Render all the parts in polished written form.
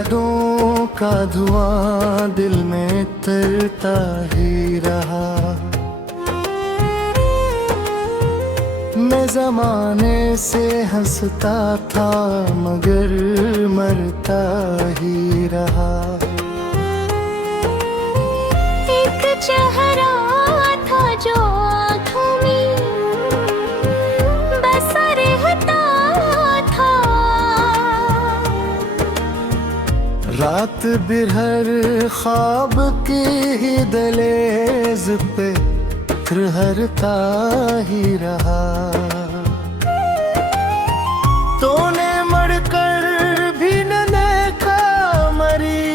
यादों का धुआं दिल में तरता ही रहा। मैं जमाने से हंसता था मगर मरता ही रहा। एक चेहरा था जो आँखों में बसा रहता था। रात बिरहर ख्वाब की ही दहलीज पे हरता ही रहा। तूने मरकर भी न देखा मरी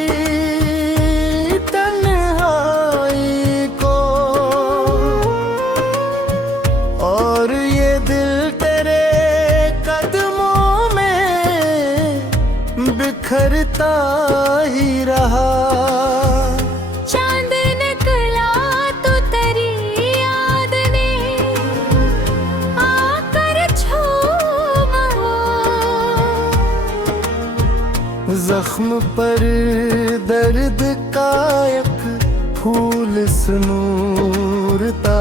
तन्हाई को, और ये दिल तेरे कदमों में बिखरता ही रहा। जख्म पर दर्द का एक फूल सुनूरता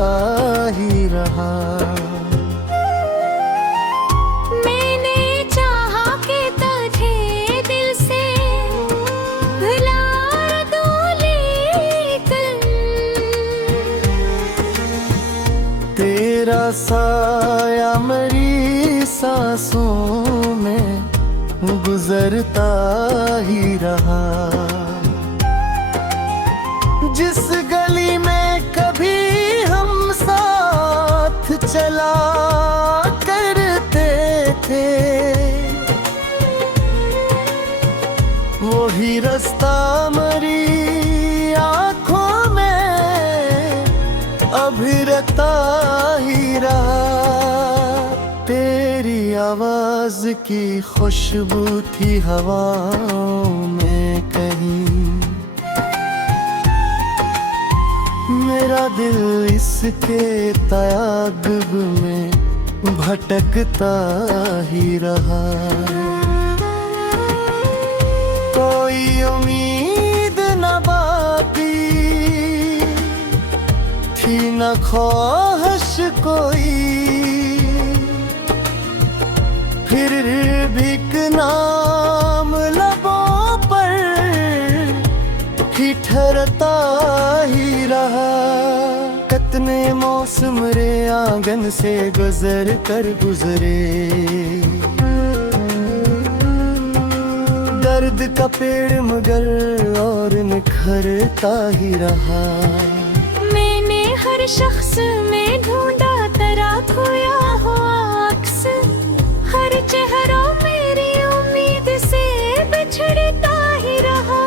ही रहा। मैंने चाहा कि तुझे दिल से भुला दूं, लेकिन तेरा साया मेरी सांसों में गुजरता ही रहा। जिस गली में कभी हम साथ चला करते थे, वही रास्ता मेरी आँखों में अभी रहता ही रहा। तेरी आवाज की खुशबू थी हवाओं में कहीं, मेरा दिल इसके तायाब में भटकता ही रहा। कोई उम्मीद न बाकी थी न ख्वाहिश कोई, फिर भी एक नाम लबों पर ही ठहरता ही रहा। कितने मौसम रे आंगन से गुजर कर गुजरे, दर्द का पेड़ मगर और निखरता ही रहा। मैंने हर शख्स में ढूंढा तेरा खोया हुआ अक्स, हर चेहरा मेरी उम्मीद से बिछड़ता ही रहा।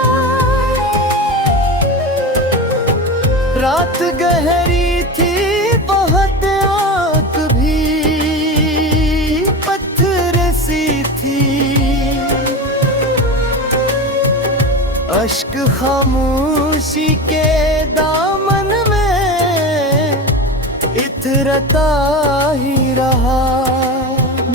रात गहरी थी बहुत, आँख भी पत्थर सी थी, अश्क खामोशी के दामन में इतरता ही रहा।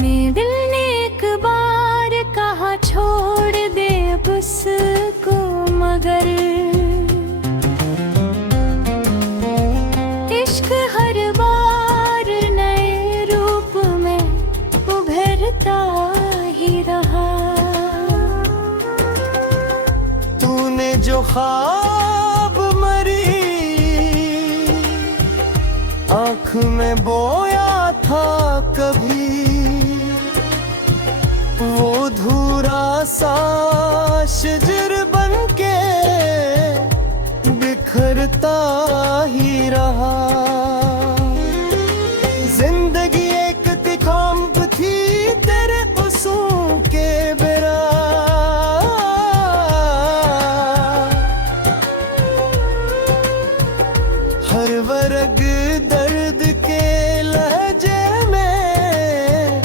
मेरे दिल ने एक बार कहा छोड़ दे अब उसको, मगर इश्क हर बार नए रूप में उभरता ही रहा। तूने जो ख्वाब मरी आँख में बोया था कभी, वो धूरा सा शजर बनके बिखरता ही रहा। जिंदगी एक तिखाम्ब थी तेरे उसूं के बिरा, हर वर्ग दर्द के लहजे में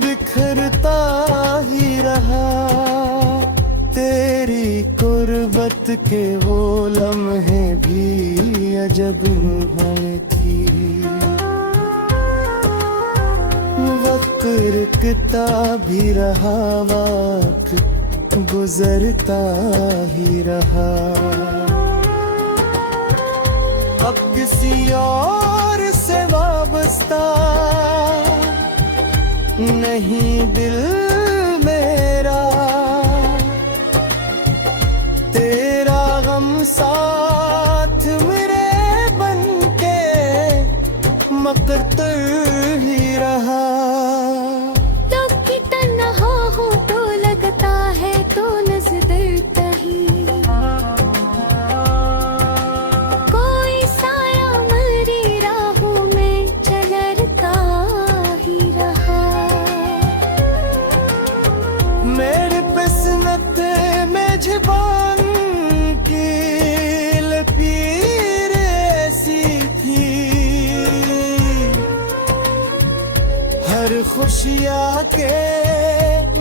बिखरता ही रहा। तेरी कुर्बत के वो लम्हे भी अजब भरे थी, वक्त रुकता भी रहा, वक्त गुजरता ही रहा। अब किसी और से वाबस्ता नहीं दिल मेरा, तेरा गम साथ मेरे बनके मकरता ही रहा। तब की तन्हा हो तो लगता है तो नजदरता ही, कोई साया मरी राहों में चलता ही रहा। मेरे किस्मत में ज़ुबान की लकीर ऐसी थी, हर खुशियाँ के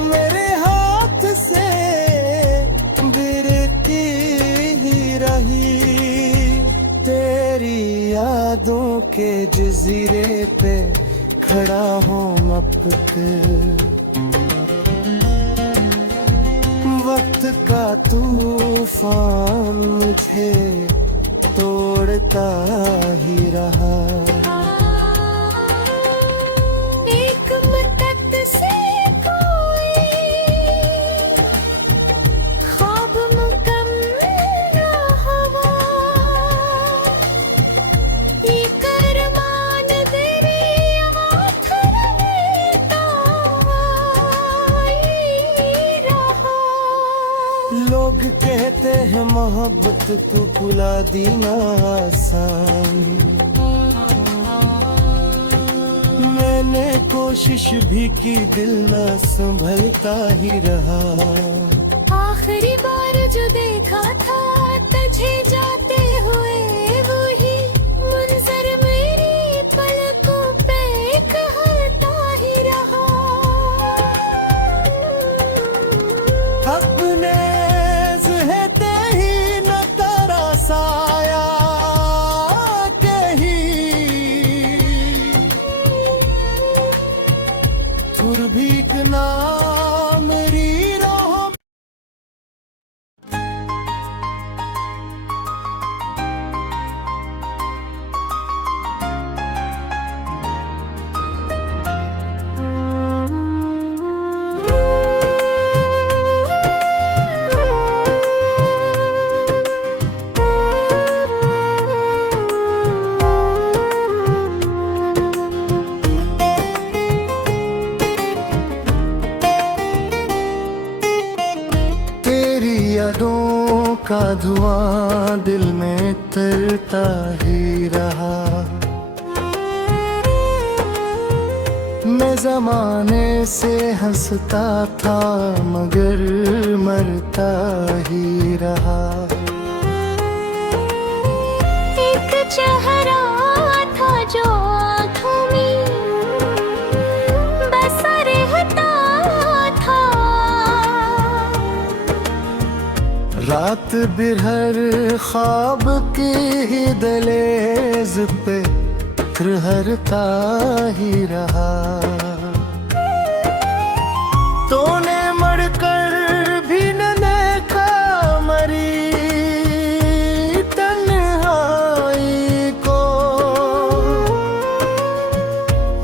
मेरे हाथ से बिरती ही रही। तेरी यादों के जजीरे पे खड़ा हूँ मपक, वक्त का तूफान मुझे तोड़ता ही रहा। एक मदद से कोई ख्वाब मुकम्मल ना हुआ, ये करमान दरिया थरता ही रहा। लोग कहते हैं मोहब्बत तू भुला दी ना आसान, मैंने कोशिश भी की दिल ना संभलता ही रहा। आखिरी बार जो देखा था तुझे जाते हुए, वही मंजर मेरी पलकों पे कहता ही रहा। अपने ज़हते ही न तेरा साया कहीं, फिर भी ना मेरी राहों। तेरी यादों का धुआं दिल में तरता ही रहा। मैं जमाने से हंसता था मगर मरता ही रहा। एक चेहरा था जो आँखों में बसा रहता था, रात बिरहर ख्वाब की ही दहलीज पे ठहरता ही रहा। तूने मरकर भी न देखा मरी तन्हाई को,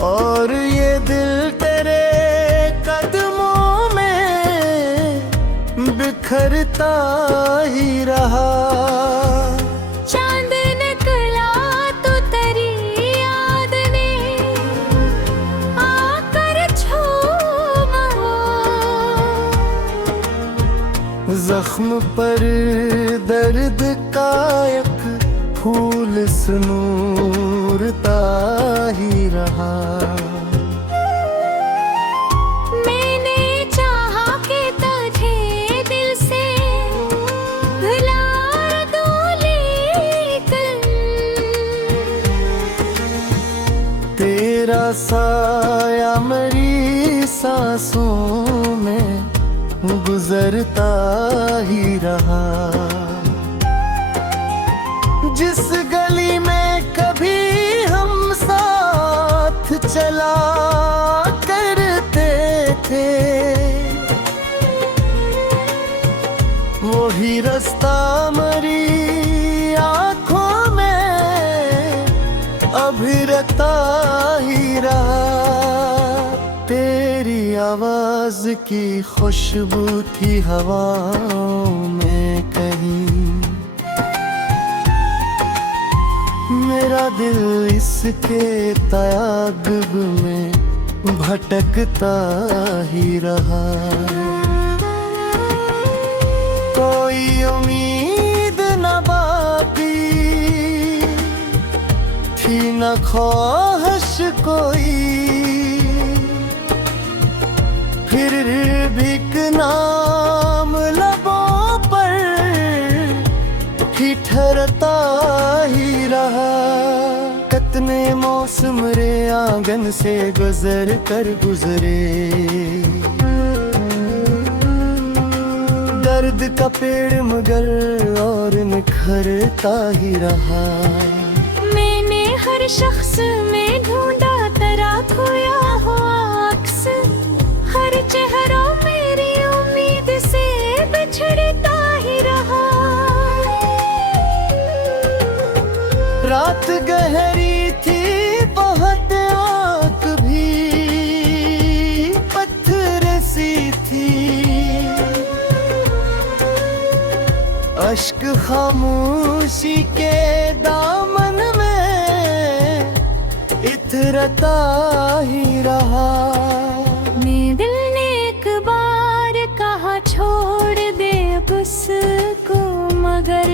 और ये दिल तेरे कदमों में बिखरता ही रहा। चांद निकला तो तेरी याद ने आकर झूमा, जख्म पर दर्द का एक फूल सुनूरता ही रहा। मैंने चाहा कि तुझे दिल से भुला दूं, लेकिन तेरा साया मेरी सांसों में गुजरता ही रहा। जिस गली में कभी हम साथ चला करते थे, वही रास्ता मरी आंखों में अभी रहता ही रहा। तेरी आवाज की खुशबू थी हवाओं में कहीं, मेरा दिल इसके तायाब में भटकता ही रहा। कोई उम्मीद न बाकी थी न ख्वाहिश कोई, फिर भी एक नाम लबों पर ही ठहरता ही रहा। कितने मौसम रे आंगन से गुजर कर गुजरे, दर्द का पेड़ मगर और निखरता ही रहा। मैंने हर शख्स में ढूंढा तेरा खोया हुआ अक्स, हर चेहरा मेरी उम्मीद से बिछड़ता ही रहा। रात गहरी थी बहुत, आँख भी पत्थर सी थी, अश्क खामोशी के दामन में इतरता ही रहा। मेरे दिल ने एक बार कहा छोड़ दे अब उसको, मगर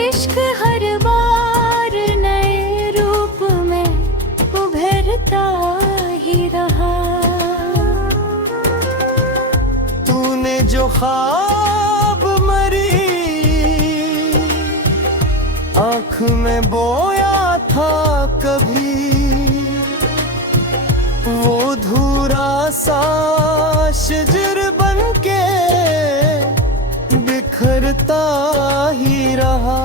इश्क हर बार नए रूप में उभरता ही रहा। तूने जो ख्वाब मरी आँख में बोया था कभी, वो धूरा सा शजर बनके बिखरता ही रहा।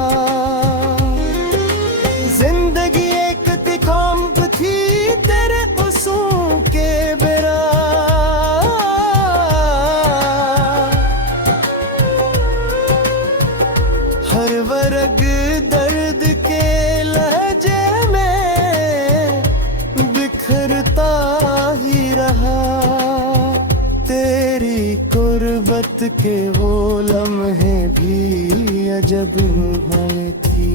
जिंदगी एक तिखाम्ब थी तेरे उसूं के बिरा, हर वर्ग दर्द के लहजे में बिखरता ही रहा। तेरी कुर्बत के वो लम्हे भी अजब भले थी,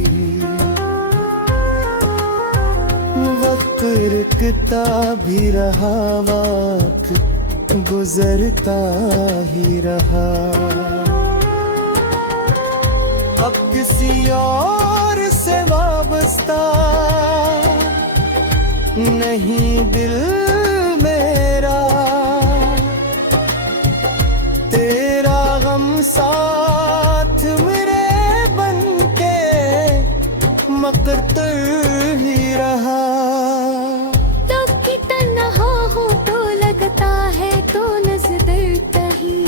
वक्त रुकता भी रहा, वक्त गुजरता ही रहा। अब किसी और से वाबस्ता नहीं दिल मेरा, तेरा गम साथ मेरे बनके मकरता ही रहा। तब की तन्हा हो तो लगता है तो नजदीक ही,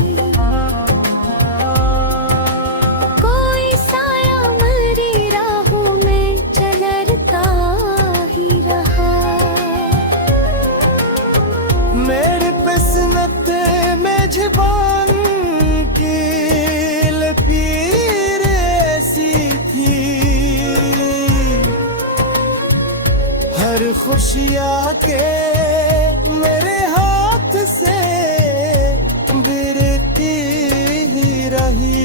कोई साया मरी राहों में चलता ही रहा। मेरे किस्मत में जुबान की लकीर ऐसी थी, हर खुशियाँ के मेरे हाथ से गिरती ही रही।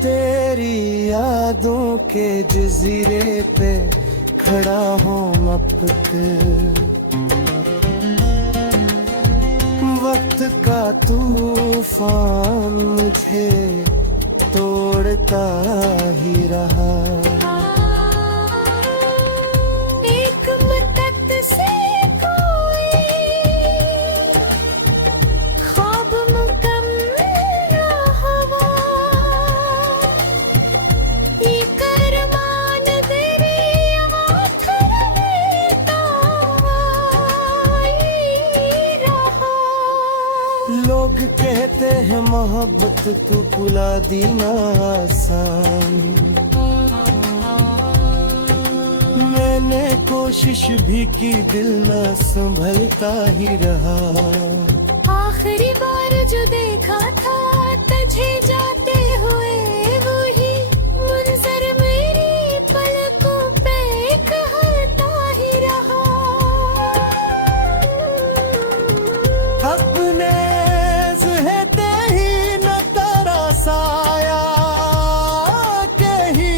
तेरी यादों के जजीरे पे खड़ा हूँ मपक, वक्त का तूफान मुझे तोड़ता ही रहा। एक मदद से कोई ख्वाब मुकम्मल ना हुआ, ये करमान तेरे हाथ रहता ही रहा। लोग कहते हैं मोहब्बत तू भुला दी ना आसान, मैंने कोशिश भी की दिल ना संभलता ही रहा। आखिरी अपने जहते ही न तारा साया कही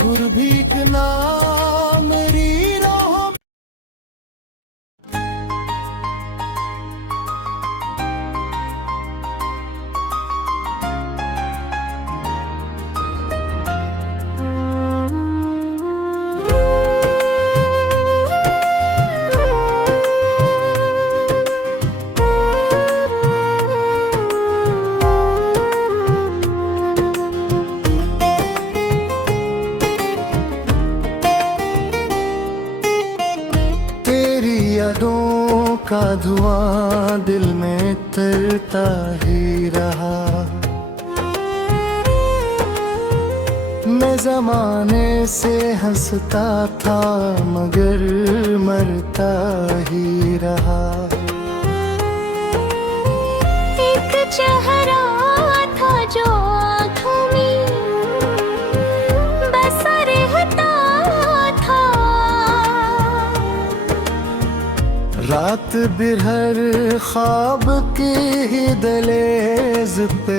थुर भीक नाम री रोह यादों का धुआं दिल में तरता ही रहा। मैं जमाने से हंसता था मगर मरता ही रहा। एक चेहरा था जो आँखों में बसा रहता था। रात बिरहर ख्वाब की ही दहलीज पे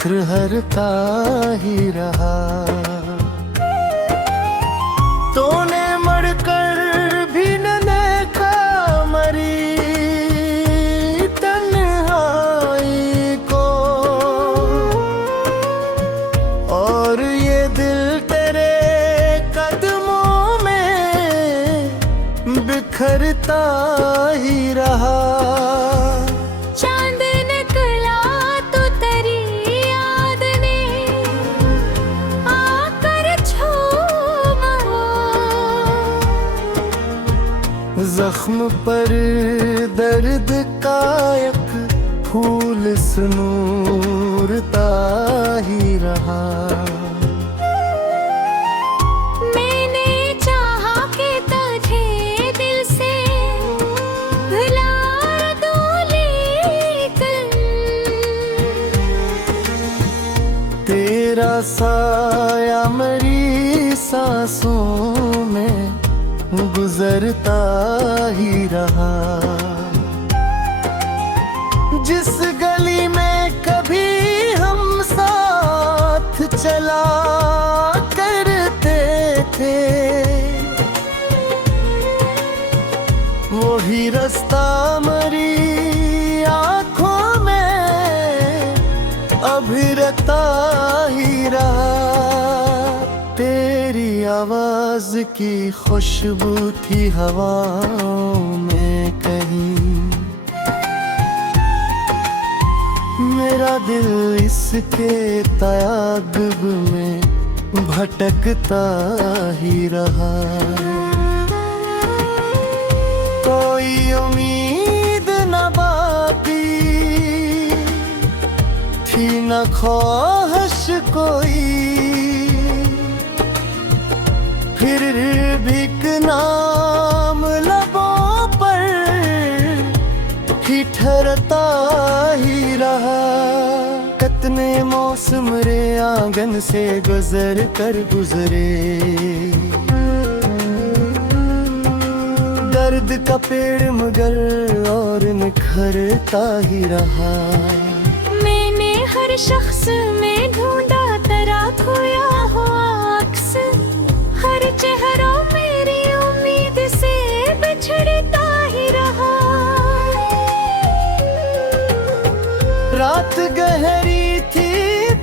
ठहरता ही रहा। तूने मरकर भी न देखा मरी तन्हाई को, और ये दिल तेरे कदमों में बिखरता ही रहा। चांद निकला तो तेरी याद ने आकर छूमा। जख्म पर दर्द का एक फूल सुनूरता ही रहा। मैंने चाहा कि तुझे दिल से भुला दूं, लेकिन तेरा साया मेरी सांसों में गुजरता ही रहा। जिस गली में कभी हम साथ चला करते थे, वही रास्ता मेरी आंखों में अभी रहता ही रहा। तेरी आवाज की खुशबू थी हवाओं में कहीं, मेरा दिल इसके तायाब में भटकता ही रहा। कोई उम्मीद न बाकी थी न ख्वाहिश कोई, फिर भी नाम लबों पर ही ठहरता ही रहा। कितने मौसम रे आंगन से गुजर कर गुजरे, दर्द का पेड़ मगर और निखरता ही रहा। मैंने हर शख्स में ढूंढा तेरा खोया हुआ अक्स, हर चेहरा मेरी उम्मीद से बिछड़ता ही रहा। रात गहरी थी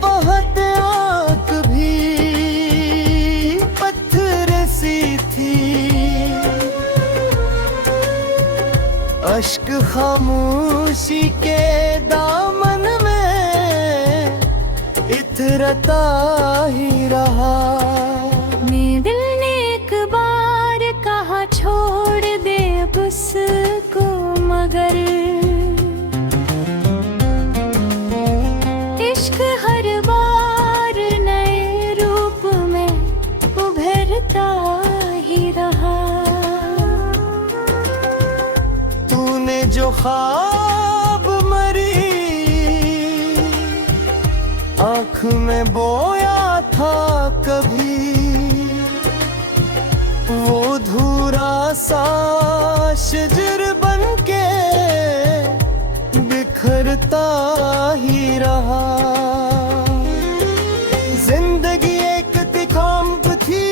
बहुत, आँख भी पत्थर सी थी, अश्क खामोशी के दामन में इतरता ही रहा। मेरे दिल ने एक बार कहा छोड़ दे अब उसको, मगर इश्क हर बार नए रूप में उभरता ही रहा। तूने जो ख्वाब मरी आँख में बोया था कभी, वो धूरा सा शिजर बन के बिखरता ही रहा। जिंदगी एक तिखाम्ब थी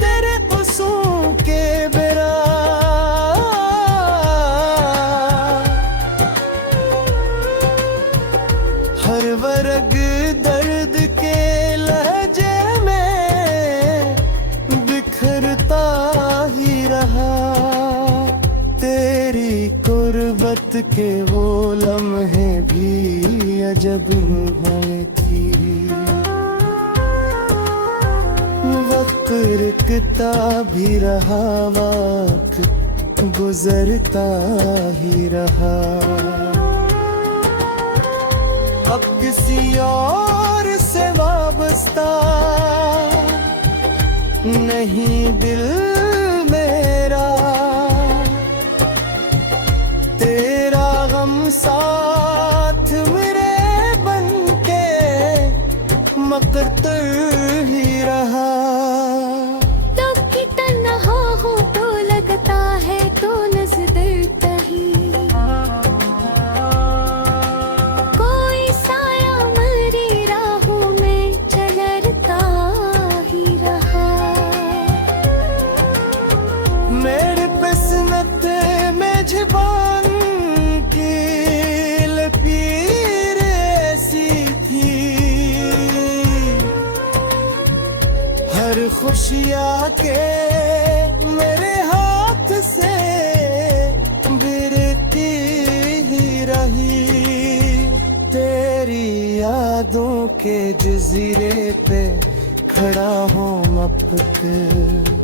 तेरे क़ुसूं के बिरा। हर वर्ग दर्द के लहजे में बिखरता ही रहा। तेरी कुर्बत के वो लम्हे भी अजब हुए थी। वक्त रुकता भी रहा, वक्त गुजरता ही रहा। अब किसी और से वाबस्ता नहीं दिल मेरा। तेरा गम साथ मेरे बन के मकरता ही रहा। लोग की तन्हा हो तो लगता है तो नजर ही। कोई साया मरी राहों में चलता ही रहा। मेरे किस्मत में ज़बान की लकीर ऐसी थी। हर खुशियाँ के मेरे हाथ से गिरती ही रही। तेरी यादों के जजीरे पे खड़ा हूँ अब तक।